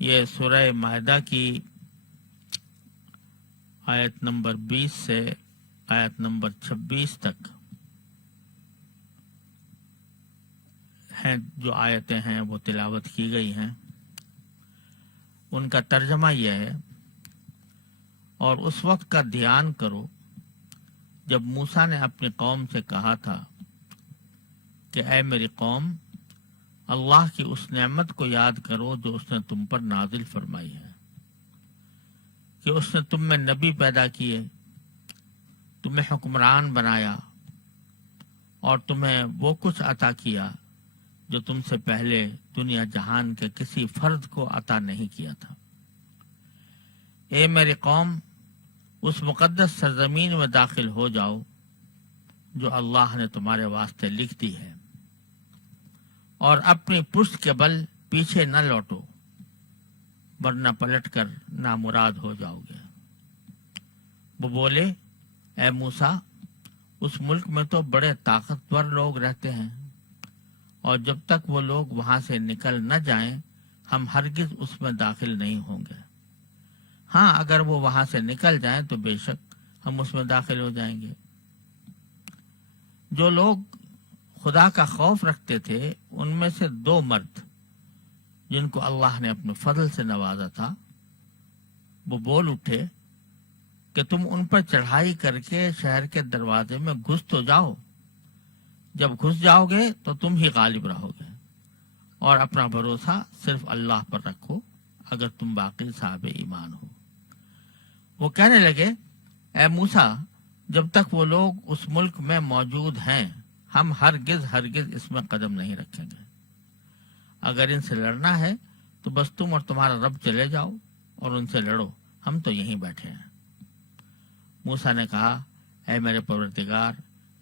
یہ سورہ مائدہ کی آیت نمبر 20 سے آیت نمبر 26 تک ہیں جو آیتیں ہیں وہ تلاوت کی گئی ہیں، ان کا ترجمہ یہ ہے: اور اس وقت کا دھیان کرو جب موسیٰ نے اپنی قوم سے کہا تھا کہ اے میری قوم، اللہ کی اس نعمت کو یاد کرو جو اس نے تم پر نازل فرمائی ہے، کہ اس نے تم میں نبی پیدا کیے، تمہیں حکمران بنایا اور تمہیں وہ کچھ عطا کیا جو تم سے پہلے دنیا جہان کے کسی فرد کو عطا نہیں کیا تھا۔ اے میری قوم، اس مقدس سرزمین میں داخل ہو جاؤ جو اللہ نے تمہارے واسطے لکھ دی ہے، اور اپنی پشت کے بل پیچھے نہ لوٹو، ورنہ پلٹ کر نامراد ہو جاؤ گے۔ وہ بولے، اے موسیٰ، اس ملک میں تو بڑے طاقتور لوگ رہتے ہیں، اور جب تک وہ لوگ وہاں سے نکل نہ جائیں ہم ہرگز اس میں داخل نہیں ہوں گے۔ ہاں، اگر وہ وہاں سے نکل جائیں تو بے شک ہم اس میں داخل ہو جائیں گے۔ جو لوگ خدا کا خوف رکھتے تھے ان میں سے 2 مرد جن کو اللہ نے اپنے فضل سے نوازا تھا، وہ بول اٹھے کہ تم ان پر چڑھائی کر کے شہر کے دروازے میں گھس تو جاؤ، جب گھس جاؤ گے تو تم ہی غالب رہو گے، اور اپنا بھروسہ صرف اللہ پر رکھو اگر تم باقی صاحب ایمان ہو۔ وہ کہنے لگے، اے موسیٰ، جب تک وہ لوگ اس ملک میں موجود ہیں ہم ہرگز اس میں قدم نہیں رکھیں گے۔ اگر ان سے لڑنا ہے تو بس تم اور تمہارا رب چلے جاؤ اور ان سے لڑو، ہم تو یہیں بیٹھے ہیں۔ موسیٰ نے کہا، اے میرے پروردگار،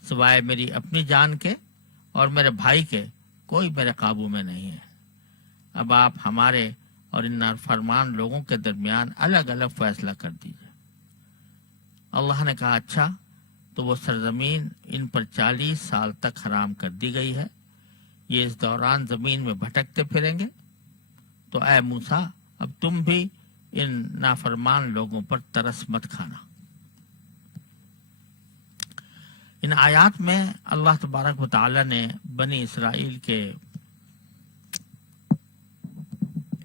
سوائے میری اپنی جان کے اور میرے بھائی کے کوئی میرے قابو میں نہیں ہے۔ اب آپ ہمارے اور ان نافرمان لوگوں کے درمیان الگ الگ فیصلہ کر دیجیے۔ اللہ نے کہا، اچھا، تو وہ سرزمین ان پر 40 سال تک حرام کر دی گئی ہے، یہ اس دوران زمین میں بھٹکتے پھریں گے۔ تو اے موسیٰ، اب تم بھی ان نافرمان لوگوں پر ترس مت کھانا۔ ان آیات میں اللہ تبارک و تعالی نے بنی اسرائیل کے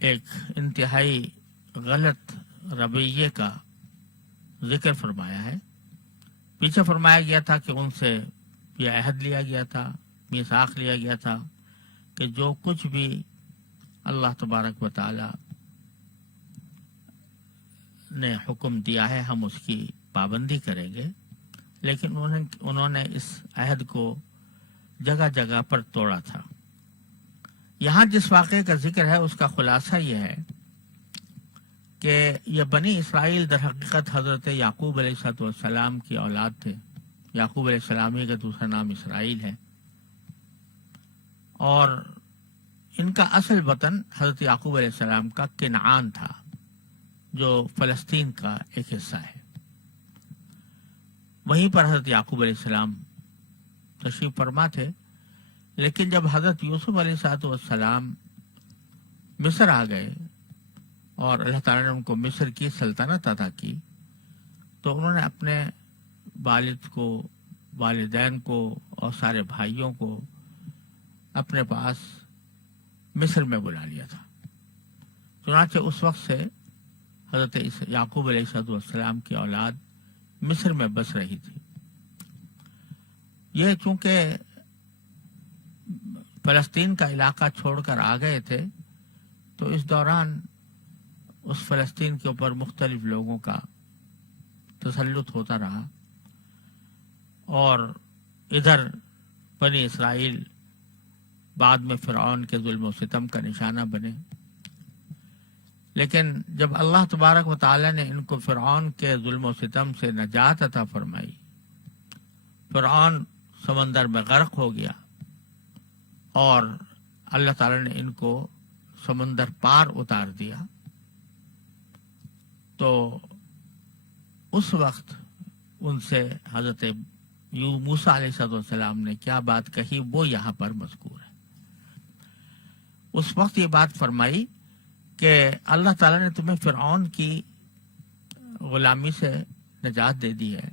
ایک انتہائی غلط رویے کا ذکر فرمایا ہے۔ پیچھے فرمایا گیا تھا کہ ان سے یہ عہد لیا گیا تھا، میثاق لیا گیا تھا کہ جو کچھ بھی اللہ تبارک و تعالی نے حکم دیا ہے ہم اس کی پابندی کریں گے، لیکن انہوں نے اس عہد کو جگہ جگہ پر توڑا تھا۔ یہاں جس واقعے کا ذکر ہے اس کا خلاصہ یہ ہے کہ یہ بنی اسرائیل در حقیقت حضرت یعقوب علیہ السلام کی اولاد تھے۔ یعقوب علیہ السلام کا دوسرا نام اسرائیل ہے، اور ان کا اصل وطن حضرت یعقوب علیہ السلام کا کنعان تھا، جو فلسطین کا ایک حصہ ہے۔ وہیں پر حضرت یعقوب علیہ السلام تشریف فرما تھے، لیکن جب حضرت یوسف علیہ السلام مصر آ گئے اور اللہ تعالیٰ نے ان کو مصر کی سلطنت عطا کی، تو انہوں نے اپنے والد کو، والدین کو اور سارے بھائیوں کو اپنے پاس مصر میں بلا لیا تھا۔ چنانچہ اس وقت سے حضرت یعقوب علیہ السلام کی اولاد مصر میں بس رہی تھی۔ یہ چونکہ فلسطین کا علاقہ چھوڑ کر آ گئے تھے، تو اس دوران اس فلسطین کے اوپر مختلف لوگوں کا تسلط ہوتا رہا، اور ادھر بنی اسرائیل بعد میں فرعون کے ظلم و ستم کا نشانہ بنے۔ لیکن جب اللہ تبارک و تعالی نے ان کو فرعون کے ظلم و ستم سے نجات عطا فرمائی، فرعون سمندر میں غرق ہو گیا اور اللہ تعالی نے ان کو سمندر پار اتار دیا، تو اس وقت ان سے حضرت موسیٰ علیہ السلام نے کیا بات کہی وہ یہاں پر مذکور ہے۔ اس وقت یہ بات فرمائی کہ اللہ تعالیٰ نے تمہیں فرعون کی غلامی سے نجات دے دی ہے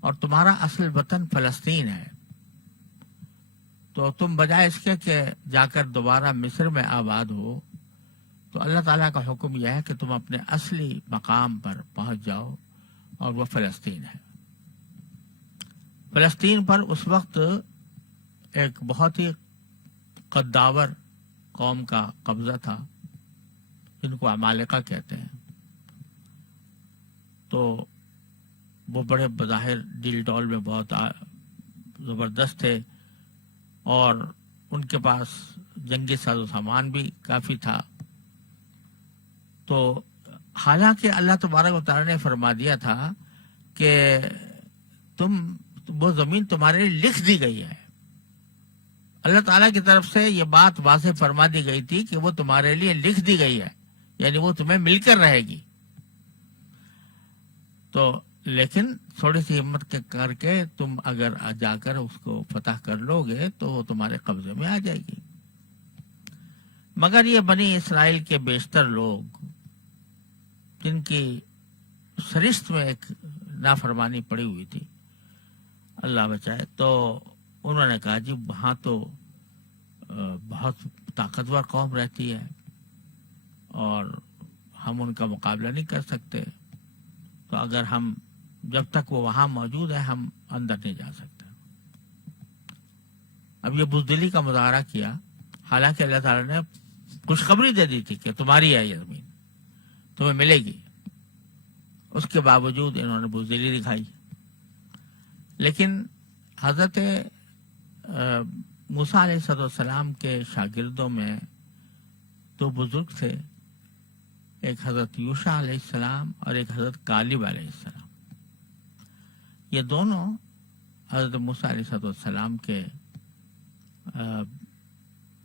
اور تمہارا اصل وطن فلسطین ہے، تو تم بجائے اس کے کہ جا کر دوبارہ مصر میں آباد ہو، تو اللہ تعالیٰ کا حکم یہ ہے کہ تم اپنے اصلی مقام پر پہنچ جاؤ، اور وہ فلسطین ہے۔ فلسطین پر اس وقت ایک بہت ہی قداور قوم کا قبضہ تھا، جن کو عمالقہ کہتے ہیں۔ تو وہ بڑے بظاہر ڈیل ڈول میں بہت زبردست تھے، اور ان کے پاس جنگی ساز و سامان بھی کافی تھا۔ تو حالانکہ اللہ تبارک و تعالیٰ نے فرما دیا تھا کہ وہ زمین تمہارے لیے لکھ دی گئی ہے، اللہ تعالیٰ کی طرف سے یہ بات واضح فرما دی گئی تھی کہ وہ تمہارے لیے لکھ دی گئی ہے، یعنی وہ تمہیں مل کر رہے گی۔ تو لیکن تھوڑی سی ہمت کر کے تم اگر جا کر اس کو فتح کر لو گے تو وہ تمہارے قبضے میں آ جائے گی۔ مگر یہ بنی اسرائیل کے بیشتر لوگ، جن کی سرشت میں ایک نافرمانی پڑی ہوئی تھی، اللہ بچائے، تو انہوں نے کہا جی وہاں تو بہت طاقتور قوم رہتی ہے اور ہم ان کا مقابلہ نہیں کر سکتے، تو اگر ہم جب تک وہ وہاں موجود ہے ہم اندر نہیں جا سکتے۔ اب یہ بزدلی کا مظاہرہ کیا، حالانکہ اللہ تعالیٰ نے خوشخبری دے دی تھی کہ تمہاری ہے یہ زمین، تمہیں ملے گی، اس کے باوجود انہوں نے بزدلی دکھائی۔ لیکن حضرت موسیٰ علیہ السلام کے شاگردوں میں دو بزرگ تھے، ایک حضرت یوشع علیہ السلام اور ایک حضرت کالب علیہ السلام۔ یہ دونوں حضرت موسیٰ علیہ السلام کے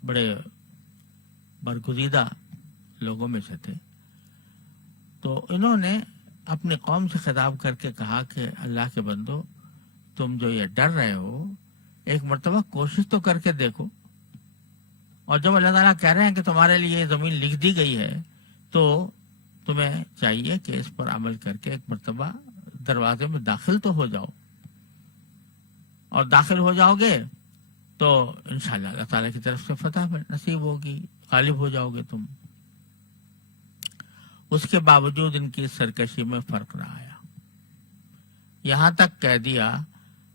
بڑے برگزیدہ لوگوں میں سے تھے۔ تو انہوں نے اپنی قوم سے خطاب کر کے کہا کہ اللہ کے بندو، تم جو یہ ڈر رہے ہو، ایک مرتبہ کوشش تو کر کے دیکھو، اور جب اللہ تعالیٰ کہہ رہے ہیں کہ تمہارے لیے یہ زمین لکھ دی گئی ہے تو تمہیں چاہیے کہ اس پر عمل کر کے ایک مرتبہ دروازے میں داخل تو ہو جاؤ، اور داخل ہو جاؤ گے تو انشاءاللہ اللہ تعالیٰ کی طرف سے فتح نصیب ہوگی، غالب ہو جاؤ گے تم۔ اس کے باوجود ان کی سرکشی میں فرق نہ آیا، یہاں تک کہہ دیا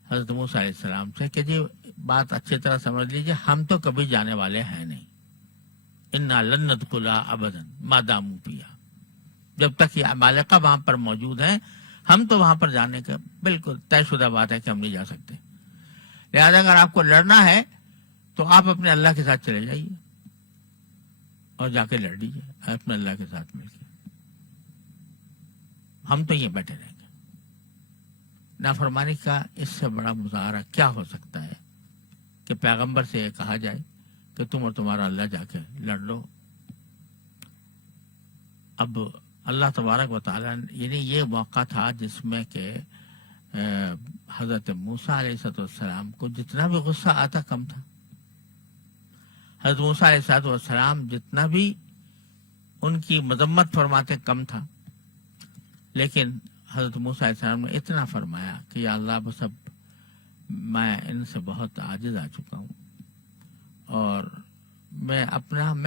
حضرت موسیٰ علیہ السلام سے کہ جی بات اچھی طرح سمجھ لیجیے، ہم تو کبھی جانے والے ہیں نہیں، انا لن ندخلھا ابدا ما داموا فیھا، جب تک یہ عمالقہ وہاں پر موجود ہیں ہم تو وہاں پر جانے کا بالکل طے شدہ بات ہے کہ ہم نہیں جا سکتے۔ لہذا اگر آپ کو لڑنا ہے تو آپ اپنے اللہ کے ساتھ چلے جائیے اور جا کے لڑ لیجیے اپنے اللہ کے ساتھ مل کے، ہم تو یہ بیٹھے رہیں گے۔ نافرمانی کا اس سے بڑا مظاہرہ کیا ہو سکتا ہے کہ پیغمبر سے یہ کہا جائے کہ تم اور تمہارا اللہ جا کے لڑ لو۔ اب اللہ تبارک و تعالیٰ، یعنی یہ موقع تھا جس میں کہ حضرت موسیٰ علیہ السلام کو جتنا بھی غصہ آتا کم تھا، حضرت موسیٰ علیہ السلام جتنا بھی ان کی مذمت فرماتے کم تھا، لیکن حضرت موسیٰ علیہ السلام نے اتنا فرمایا کہ یا اللہ بس اب میں ان سے بہت عاجز آ چکا ہوں، اور میں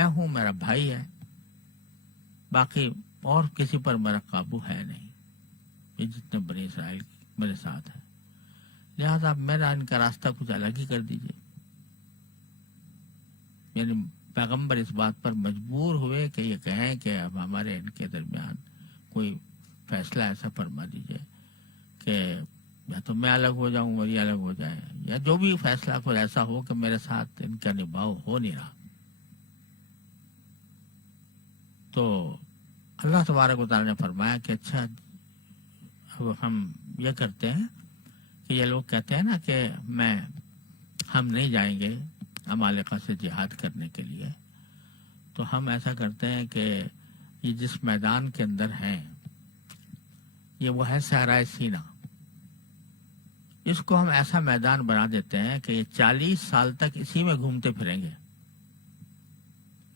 ہوں، میرا بھائی ہے، باقی اور کسی پر میرا قابو ہے نہیں، یہ جتنے بنی اسرائیل میرے ساتھ ہے، لہذا میرا ان کا راستہ کچھ الگ ہی کر دیجیے۔ یعنی پیغمبر اس بات پر مجبور ہوئے کہ یہ کہیں کہ اب ہمارے ان کے درمیان کوئی فیصلہ ایسا فرما دیجیے کہ یا تو میں الگ ہو جاؤں اور یہ الگ ہو جائے، یا جو بھی فیصلہ کوئی ایسا ہو کہ میرے ساتھ ان کا نبھاؤ ہو نہیں رہا۔ تو اللہ تبارک و تعالیٰ نے فرمایا کہ اچھا اب ہم یہ کرتے ہیں کہ یہ لوگ کہتے ہیں نا کہ ہم نہیں جائیں گے عمالقہ سے جہاد کرنے کے لیے، تو ہم ایسا کرتے ہیں کہ یہ جس میدان کے اندر ہیں یہ وہ ہے صحرائے سینا، اس کو ہم ایسا میدان بنا دیتے ہیں کہ یہ 40 سال تک اسی میں گھومتے پھریں گے،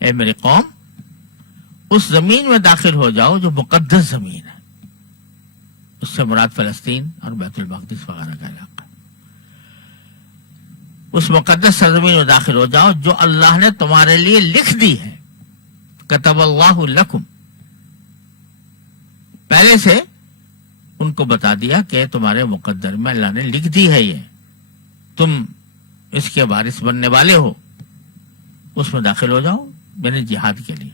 اے میری قوم اس زمین میں داخل ہو جاؤ جو مقدس زمین ہے. اس سے مراد فلسطین اور بیت المقدس وغیرہ کا علاقہ. اس مقدس سرزمین میں داخل ہو جاؤ جو اللہ نے تمہارے لیے لکھ دی ہے. کتب اللہ لکم، پہلے سے ان کو بتا دیا کہ تمہارے مقدر میں اللہ نے لکھ دی ہے، یہ تم اس کے وارث بننے والے ہو. اس میں داخل ہو جاؤ، یعنی جہاد کے لیے.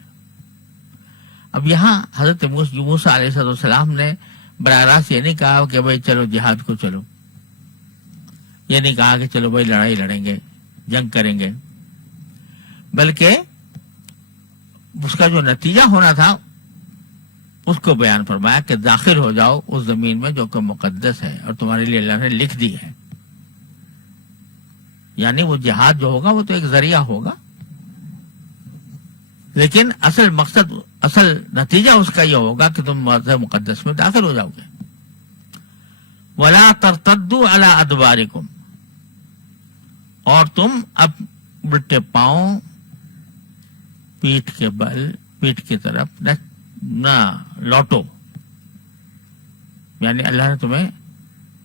اب یہاں حضرت موسیٰ علیہ السلام نے براہ راست یہ نہیں کہا کہ بھائی چلو جہاد کو چلو، یہ نہیں کہا کہ چلو بھائی لڑائی لڑیں گے، جنگ کریں گے، بلکہ اس کا جو نتیجہ ہونا تھا اس کو بیان فرمایا کہ داخل ہو جاؤ اس زمین میں جو کہ مقدس ہے اور تمہارے لیے اللہ نے لکھ دی ہے. یعنی وہ جہاد جو ہوگا وہ تو ایک ذریعہ ہوگا، لیکن اصل مقصد، اصل نتیجہ اس کا یہ ہوگا کہ تم موضع مقدس میں داخل ہو جاؤ گے. وَلَا تَرْتَدُّوا عَلَىٰ أَدْبَارِكُمْ، اور تم اب الٹے پاؤں پیٹھ کی طرف نہ لوٹو. یعنی اللہ نے تمہیں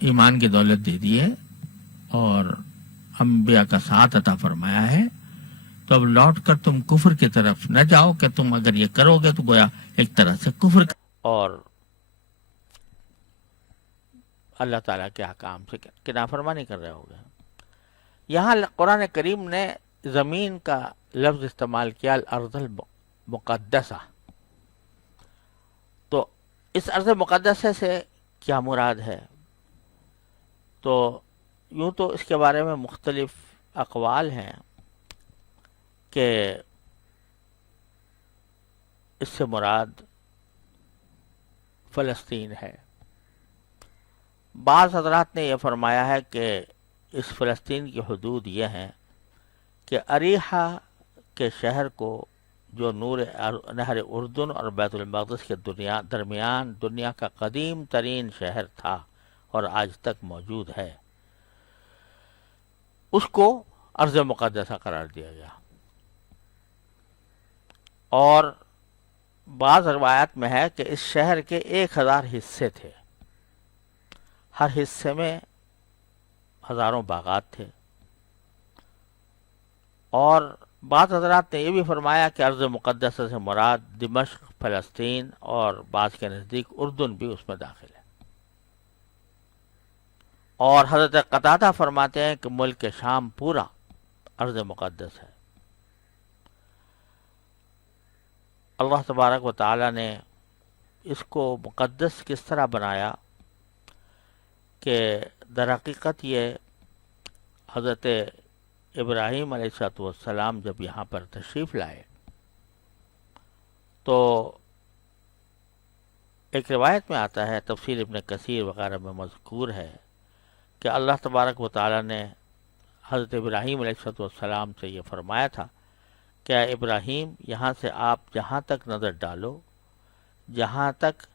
ایمان کی دولت دے دی ہے اور انبیاء کا ساتھ عطا فرمایا ہے، تو اب لوٹ کر تم کفر کی طرف نہ جاؤ کہ تم اگر یہ کرو گے تو گویا ایک طرح سے کفر اور اللہ تعالیٰ کے احکام سے نافرمانی کر رہے ہوگے. یہاں قرآن کریم نے زمین کا لفظ استعمال کیا، الارض المقدسہ. تو اس ارض مقدسہ سے کیا مراد ہے؟ تو یوں تو اس کے بارے میں مختلف اقوال ہیں کہ اس سے مراد فلسطین ہے. بعض حضرات نے یہ فرمایا ہے کہ اس فلسطین کی حدود یہ ہیں کہ اریحہ کے شہر کو جو نہر اردن اور بیت المقدس کے درمیان دنیا کا قدیم ترین شہر تھا اور آج تک موجود ہے، اس کو ارض مقدسہ قرار دیا گیا. اور بعض روایات میں ہے کہ اس شہر کے 1000 حصے تھے، ہر حصے میں ہزاروں باغات تھے. اور بعض حضرات نے یہ بھی فرمایا کہ ارض مقدسہ سے مراد دمشق، فلسطین اور بعض کے نزدیک اردن بھی اس میں داخل ہے. اور حضرت قتادہ فرماتے ہیں کہ ملک شام پورا ارض مقدس ہے. اللہ تبارک و تعالی نے اس کو مقدس کس طرح بنایا کہ در حقیقت یہ حضرت ابراہیم علیہ السلام جب یہاں پر تشریف لائے تو ایک روایت میں آتا ہے، تفسیر ابن کثیر وغیرہ میں مذکور ہے کہ اللہ تبارک و تعالی نے حضرت ابراہیم علیہ السلام سے یہ فرمایا تھا کہ اے ابراہیم، یہاں سے آپ جہاں تک نظر ڈالو، جہاں تک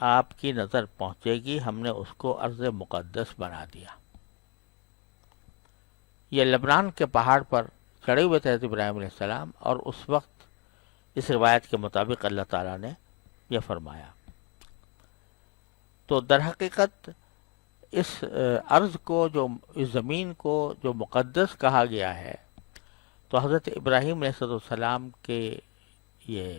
آپ کی نظر پہنچے گی، ہم نے اس کو ارض مقدس بنا دیا. یہ لبنان کے پہاڑ پر چڑھے ہوئے تھے ابراہیم علیہ السلام، اور اس وقت اس روایت کے مطابق اللہ تعالیٰ نے یہ فرمایا. تو در حقیقت اس ارض کو، اس زمین کو جو مقدس کہا گیا ہے، تو حضرت ابراہیم علیہ السلام کے یہ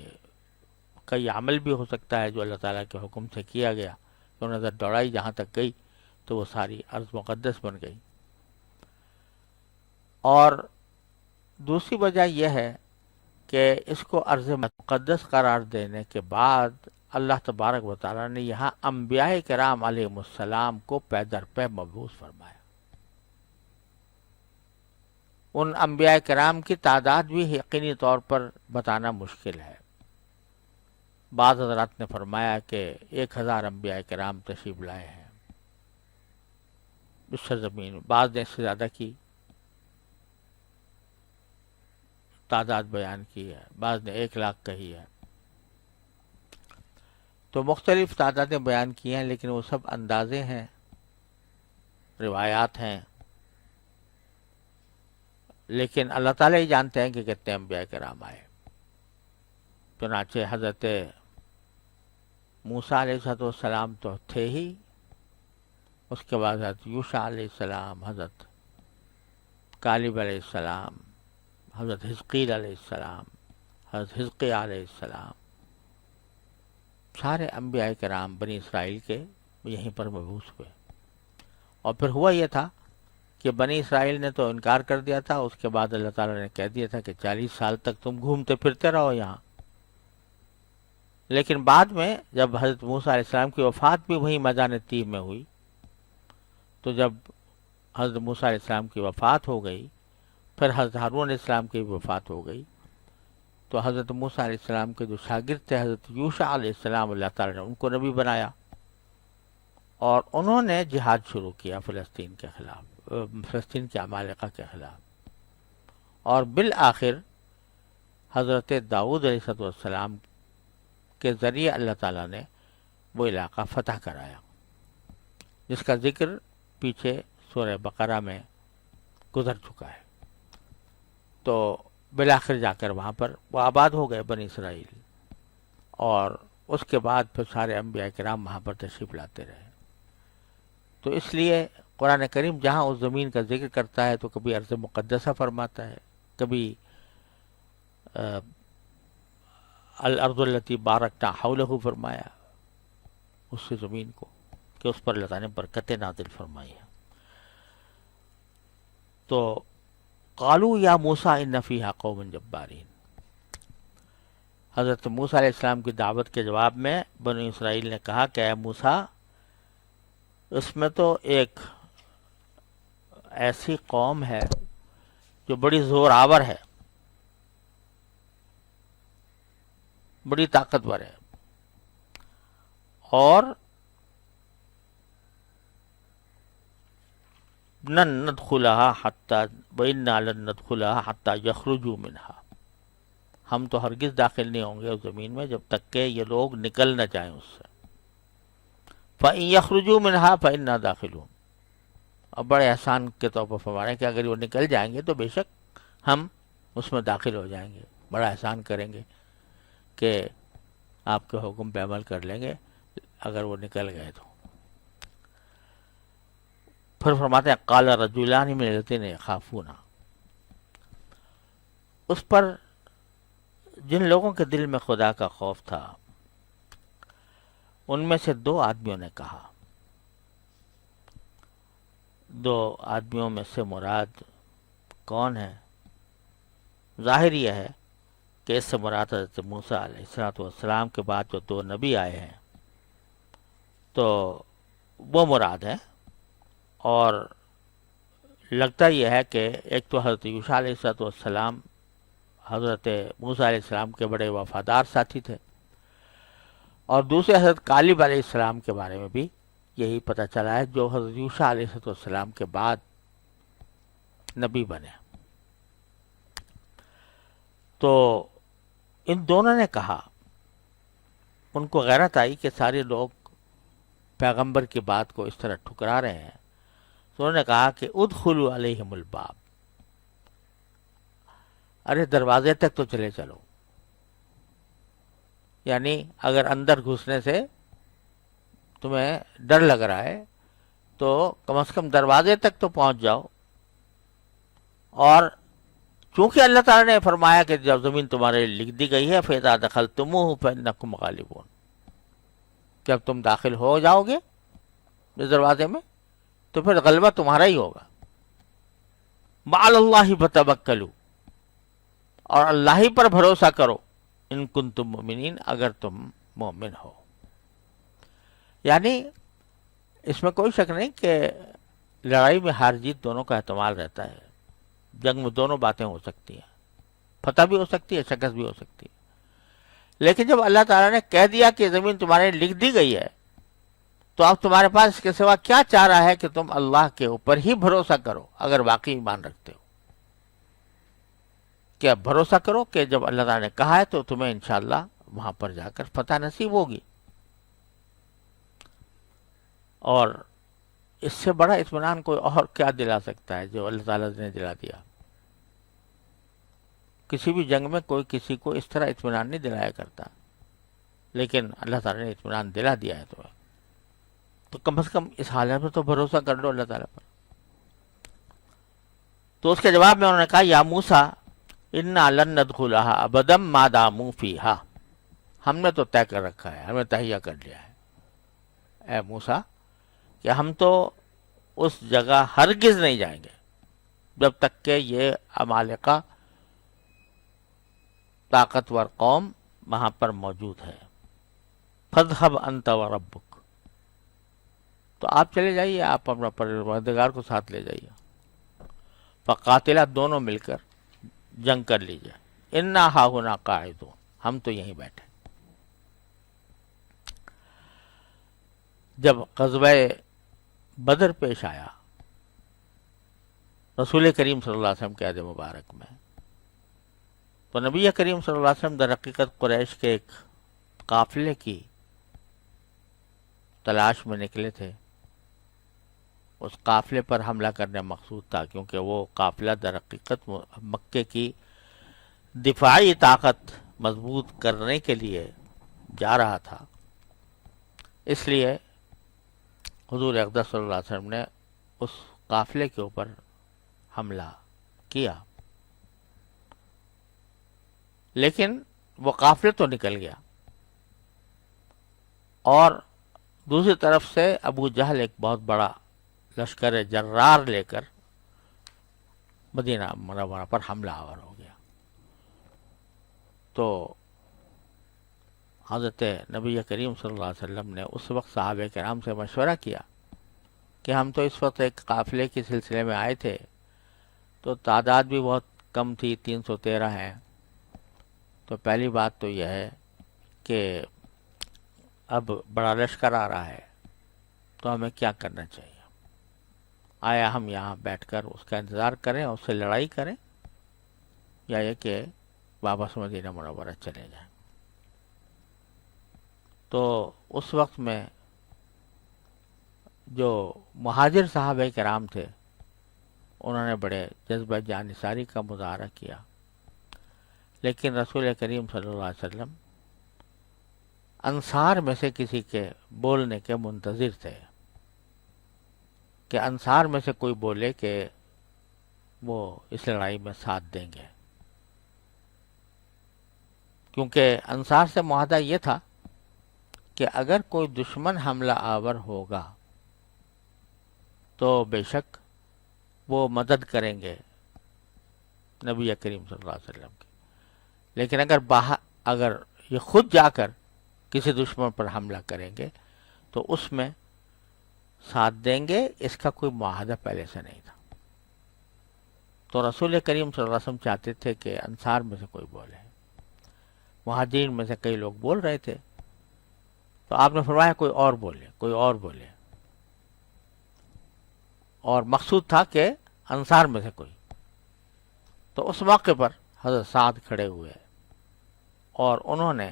کئی عمل بھی ہو سکتا ہے جو اللہ تعالیٰ کے حکم سے کیا گیا، تو نظر دوڑائی جہاں تک گئی تو وہ ساری ارض مقدس بن گئی. اور دوسری وجہ یہ ہے کہ اس کو ارض مقدس قرار دینے کے بعد اللہ تبارک و تعالیٰ نے یہاں انبیاء کرام علیہ السلام کو پے در پے مبعوث فرمایا. ان انبیاء کرام کی تعداد بھی یقینی طور پر بتانا مشکل ہے. بعض حضرات نے فرمایا کہ 1000 انبیاء کرام تشریف لائے ہیں اس سرزمین. بعض نے اس سے زیادہ کی تعداد بیان کی ہے، بعض نے 1,00,000 کہی ہے. تو مختلف تعدادیں بیان کی ہیں، لیکن وہ سب اندازے ہیں، روایات ہیں. لیکن اللہ تعالیٰ ہی جانتے ہیں کہ کتنے انبیاء کرام آئے. چنانچہ حضرت موسیٰ علیہ السلام تو تھے ہی، اس کے بعد حضرت یوشع علیہ السلام، حضرت کالب علیہ السلام، حضرت حزقیل علیہ السلام، حضرت حزقیہ علیہ السلام، سارے انبیاء کرام بنی اسرائیل کے یہیں پر مبعوث ہوئے۔ اور پھر ہوا یہ تھا کہ بنی اسرائیل نے تو انکار کر دیا تھا، اس کے بعد اللہ تعالیٰ نے کہہ دیا تھا کہ 40 سال تک تم گھومتے پھرتے رہو یہاں۔ لیکن بعد میں جب حضرت موسیٰ علیہ السلام کی وفات بھی وہیں میدان طیب میں ہوئی، تو جب حضرت موسیٰ علیہ السلام کی وفات ہو گئی، پھر حضرت ہارون علیہ السلام کی بھی وفات ہو گئی، تو حضرت موسیٰ علیہ السلام کے جو شاگرد تھے حضرت یوشع علیہ السلام، اللہ تعالیٰ نے ان کو نبی بنایا، اور انہوں نے جہاد شروع کیا فلسطین کے خلاف، فلسطین کے عمالقہ کے خلاف، اور بالآخر حضرت داؤد علیہ السلام کے ذریعے اللہ تعالیٰ نے وہ علاقہ فتح کرایا، جس کا ذکر پیچھے سورہ بقرہ میں گزر چکا ہے۔ تو بالآخر جا کر وہاں پر وہ آباد ہو گئے بنی اسرائیل، اور اس کے بعد پھر سارے انبیاء کرام وہاں پر تشریف لاتے رہے۔ تو اس لیے قرآن کریم جہاں اس زمین کا ذکر کرتا ہے تو کبھی ارض مقدسہ فرماتا ہے، کبھی الارض التی بارکنا حولہ فرمایا، اس سے زمین کو کہ اس پر اللہ تعالیٰ نے برکتیں نازل فرمائی ہیں۔ تو قالوا یا موسیٰ ان فیہا قوم جبارین، حضرت موسیٰ علیہ السلام کی دعوت کے جواب میں بنی اسرائیل نے کہا کہ اے موسیٰ، اس میں تو ایک ایسی قوم ہے جو بڑی زور آور ہے، بڑی طاقتور ہے، اور لن ندخلها حتی وإنا لن ندخلها حتی یخرجوا منها، ہم تو ہرگز داخل نہیں ہوں گے اس زمین میں جب تک کہ یہ لوگ نکل نہ جائیں اس سے۔ فإن یخرجوا منها فإنا داخلون، اب بڑے احسان کے طور پر فرما رہے ہیں کہ اگر وہ نکل جائیں گے تو بے شک ہم اس میں داخل ہو جائیں گے، بڑا احسان کریں گے کہ آپ کے حکم پہ عمل کر لیں گے اگر وہ نکل گئے تو۔ پھر فرماتے ہیں قال رجلان من الذین یخافون، اس پر جن لوگوں کے دل میں خدا کا خوف تھا ان میں سے 2 آدمیوں نے کہا، 2 آدمیوں میں سے مراد کون ہے؟ ظاہر یہ ہے کہ اس سے مراد حضرت موسیٰ علیہ السلام کے بعد جو 2 نبی آئے ہیں تو وہ مراد ہے، اور لگتا یہ ہے کہ ایک تو حضرت یوشع علیہ السلام حضرت موسیٰ علیہ السلام کے بڑے وفادار ساتھی تھے، اور دوسرے حضرت کالب علیہ السلام کے بارے میں بھی یہی پتہ چلا ہے جو حضرت یوشع علیہ السلام کے بعد نبی بنے۔ تو ان دونوں نے کہا، ان کو غیرت آئی کہ سارے لوگ پیغمبر کی بات کو اس طرح ٹھکرا رہے ہیں، تو انہوں نے کہا کہ ادخلوا علیہم الباب، ارے دروازے تک تو چلے چلو، یعنی اگر اندر گھسنے سے تمہیں ڈر لگ رہا ہے تو کم از کم دروازے تک تو پہنچ جاؤ۔ اور چونکہ اللہ تعالیٰ نے فرمایا کہ جب زمین تمہارے لکھ دی گئی ہے فَإِذَا دَخَلْتُمُوهُ فَإِنَّكُمْ غَالِبُونَ، جب تم داخل ہو جاؤ گے اس دروازے میں تو پھر غلبہ تمہارا ہی ہوگا۔ وَعَلَى اللَّهِ فَتَوَكَّلُوا، اور اللہ ہی پر بھروسہ کرو، ان کنتم مؤمنین، اگر تم مومن ہو۔ یعنی اس میں کوئی شک نہیں کہ لڑائی میں ہار جیت دونوں کا احتمال رہتا ہے، جنگ میں دونوں باتیں ہو سکتی ہیں، فتح بھی ہو سکتی ہے، شکست بھی ہو سکتی ہے، لیکن جب اللہ تعالیٰ نے کہہ دیا کہ زمین تمہارے لکھ دی گئی ہے تو اب تمہارے پاس اس کے سوا کیا چاہ رہا ہے کہ تم اللہ کے اوپر ہی بھروسہ کرو اگر واقعی ایمان رکھتے ہو، کہ اب بھروسہ کرو کہ جب اللہ تعالیٰ نے کہا ہے تو تمہیں انشاءاللہ وہاں پر جا کر فتح نصیب ہوگی۔ اور اس سے بڑا اطمینان کوئی اور کیا دلا سکتا ہے جو اللہ تعالیٰ نے دلا دیا۔ کسی بھی جنگ میں کوئی کسی کو اس طرح اطمینان نہیں دلایا کرتا، لیکن اللہ تعالیٰ نے اطمینان دلا دیا ہے تمہیں، تو کم از کم اس حالت میں تو بھروسہ کر لو اللہ تعالیٰ پر۔ تو اس کے جواب میں انہوں نے کہا یا موسیٰ انا لن ندخلها ابدا ما داموا فیہا، ہم نے تو طے کر رکھا ہے، ہمیں تہیہ کر لیا ہے اے موسیٰ کہ ہم تو اس جگہ ہرگز نہیں جائیں گے جب تک کہ یہ عمالقہ طاقتور قوم وہاں پر موجود ہے۔ فاذهب انت وربک، تو آپ چلے جائیے، آپ اپنا پروردگار کو ساتھ لے جائیے، فقاتلا، دونوں مل کر جنگ کر لیجئے، انا ہاہنا قاعدون، ہم تو یہیں بیٹھے۔ جب غزوہ بدر پیش آیا رسول کریم صلی اللہ علیہ وسلم کے عہد مبارک میں، تو نبی کریم صلی اللہ علیہ وسلم در حقیقت قریش کے ایک قافلے کی تلاش میں نکلے تھے۔ اس قافلے پر حملہ کرنے مقصود تھا، کیونکہ وہ قافلہ در حقیقت مکے کی دفاعی طاقت مضبوط کرنے کے لیے جا رہا تھا۔ اس لیے حضور اقدس صلی اللہ علیہ وسلم نے اس قافلے کے اوپر حملہ کیا، لیکن وہ قافلے تو نکل گیا، اور دوسری طرف سے ابو جہل ایک بہت بڑا لشکر جرار لے کر مدینہ منورہ پر حملہ آور ہو گیا۔ تو حضرت نبی کریم صلی اللہ علیہ وسلم نے اس وقت صحابہ کرام سے مشورہ کیا کہ ہم تو اس وقت ایک قافلے کے سلسلے میں آئے تھے، تو تعداد بھی بہت کم تھی، 313 ہیں، تو پہلی بات تو یہ ہے کہ اب بڑا لشکر آ رہا ہے، تو ہمیں کیا کرنا چاہیے؟ آیا ہم یہاں بیٹھ کر اس کا انتظار کریں اور اس سے لڑائی کریں، یا یہ کہ واپس مدینہ منورہ چلے جائیں؟ تو اس وقت میں جو مہاجر صحابہ کرام تھے انہوں نے بڑے جذبہ جانثاری کا مظاہرہ کیا، لیکن رسول کریم صلی اللہ علیہ وسلم انصار میں سے کسی کے بولنے کے منتظر تھے کہ انصار میں سے کوئی بولے کہ وہ اس لڑائی میں ساتھ دیں گے، کیونکہ انصار سے معاہدہ یہ تھا کہ اگر کوئی دشمن حملہ آور ہوگا تو بے شک وہ مدد کریں گے نبی کریم صلی اللہ علیہ وسلم کی، لیکن اگر یہ خود جا کر کسی دشمن پر حملہ کریں گے تو اس میں ساتھ دیں گے، اس کا کوئی معاہدہ پہلے سے نہیں تھا۔ تو رسول کریم صلی اللہ علیہ وسلم چاہتے تھے کہ انصار میں سے کوئی بولے، مہاجرین میں سے کئی لوگ بول رہے تھے، تو آپ نے فرمایا کوئی اور بولے، کوئی اور بولے، اور مقصود تھا کہ انصار میں سے کوئی۔ تو اس موقع پر حضرت سعد کھڑے ہوئے اور انہوں نے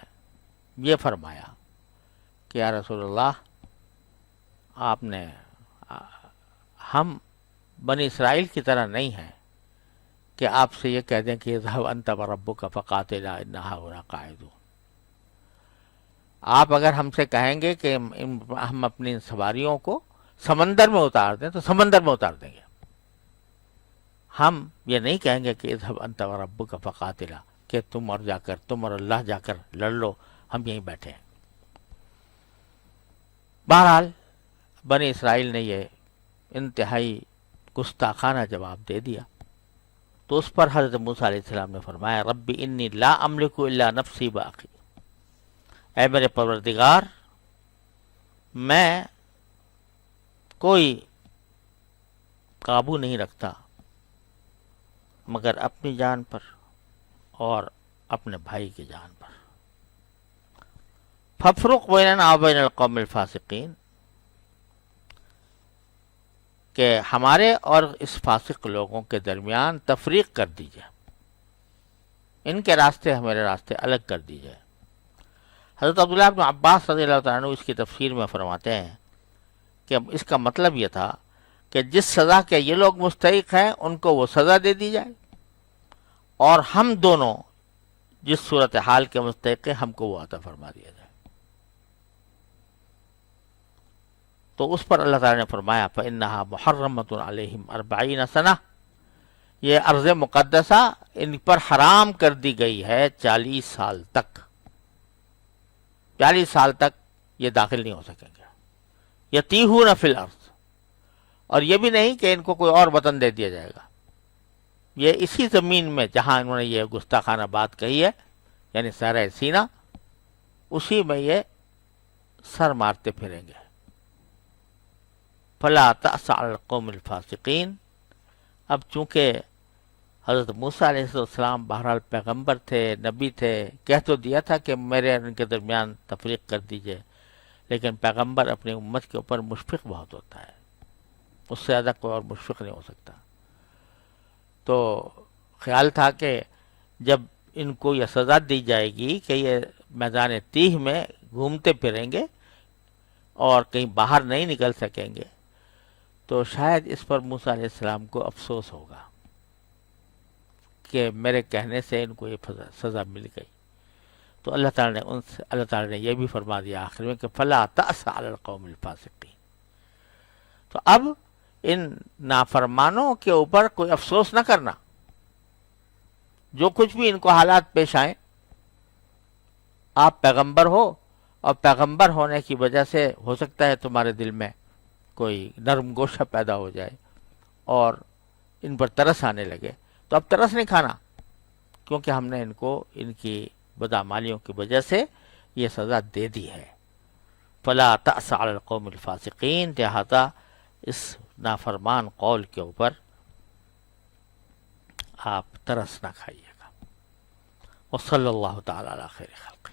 یہ فرمایا کہ یا رسول اللہ، آپ نے ہم بنی اسرائیل کی طرح نہیں ہیں کہ آپ سے یہ کہہ دیں کہ اذهب انت وربک فقاتلا انا هاہنا قاعدون۔ آپ اگر ہم سے کہیں گے کہ ہم اپنی سواریوں کو سمندر میں اتار دیں تو سمندر میں اتار دیں گے، ہم یہ نہیں کہیں گے کہ اذهب انت وربک فقاتلا، کہ تم اور اللہ جا کر لڑ لو، ہم یہیں بیٹھے ہیں۔ بہرحال بنی اسرائیل نے یہ انتہائی گستاخانہ جواب دے دیا، تو اس پر حضرت موسیٰ علیہ السلام نے فرمایا رب انی لا املک الا نفسی باقی، اے میرے پروردگار، میں کوئی قابو نہیں رکھتا مگر اپنی جان پر اور اپنے بھائی کی جان پر۔ فافرق بیننا وبین القوم الفاسقین، کہ ہمارے اور اس فاسق لوگوں کے درمیان تفریق کر دیجئے، ان کے راستے ہمارے راستے الگ کر دیجئے۔ حضرت عبداللہ بن عباس رضی اللہ تعالیٰ عنہ اس کی تفسیر میں فرماتے ہیں کہ اس کا مطلب یہ تھا کہ جس سزا کے یہ لوگ مستحق ہیں ان کو وہ سزا دے دی جائے، اور ہم دونوں جس صورتحال کے مستحق ہیں ہم کو وہ عطا فرما دیا جائے. تو اس پر اللہ تعالیٰ نے فرمایا فَإِنَّهَا مُحَرَّمَةٌ عَلَيْهِمْ 40 سنہ، یہ ارض مقدسہ ان پر حرام کر دی گئی ہے 40 سال تک. 40 سال تک یہ داخل نہیں ہو سکیں گے. یتیہون فی الارض، اور یہ بھی نہیں کہ ان کو کوئی اور وطن دے دیا جائے گا. یہ اسی زمین میں جہاں انہوں نے یہ گستاخانہ بات کہی ہے، یعنی صحرائے سینا، اسی میں یہ سر مارتے پھریں گے. فلا تأس علی القوم الفاسقین. اب چونکہ حضرت موسیٰ علیہ السلام بہرحال پیغمبر تھے، نبی تھے، کہہ تو دیا تھا کہ میرے اور ان کے درمیان تفریق کر دیجئے، لیکن پیغمبر اپنی امت کے اوپر مشفق بہت ہوتا ہے، اس سے زیادہ کوئی اور مشفق نہیں ہو سکتا. تو خیال تھا کہ جب ان کو یہ سزا دی جائے گی کہ یہ میدان تیہ میں گھومتے پھریں گے اور کہیں باہر نہیں نکل سکیں گے، تو شاید اس پر موسیٰ علیہ السلام کو افسوس ہوگا کہ میرے کہنے سے ان کو یہ سزا مل گئی. تو اللہ تعالیٰ نے یہ بھی فرما دیا آخر میں کہ فلا تأس علی القوم الفاسقین. تو اب ان نافرمانوں کے اوپر کوئی افسوس نہ کرنا. جو کچھ بھی ان کو حالات پیش آئیں، آپ پیغمبر ہو اور پیغمبر ہونے کی وجہ سے ہو سکتا ہے تمہارے دل میں کوئی نرم گوشہ پیدا ہو جائے اور ان پر ترس آنے لگے، تو اب ترس نہیں کھانا، کیونکہ ہم نے ان کو ان کی بدعمالیوں کی وجہ سے یہ سزا دے دی ہے. فلا تأس علی القوم الفاسقین. لہذا اس نافرمان قول کے اوپر آپ ترس نہ کھائیے گا. وصلی اللہ تعالی علی خیر خلقہ.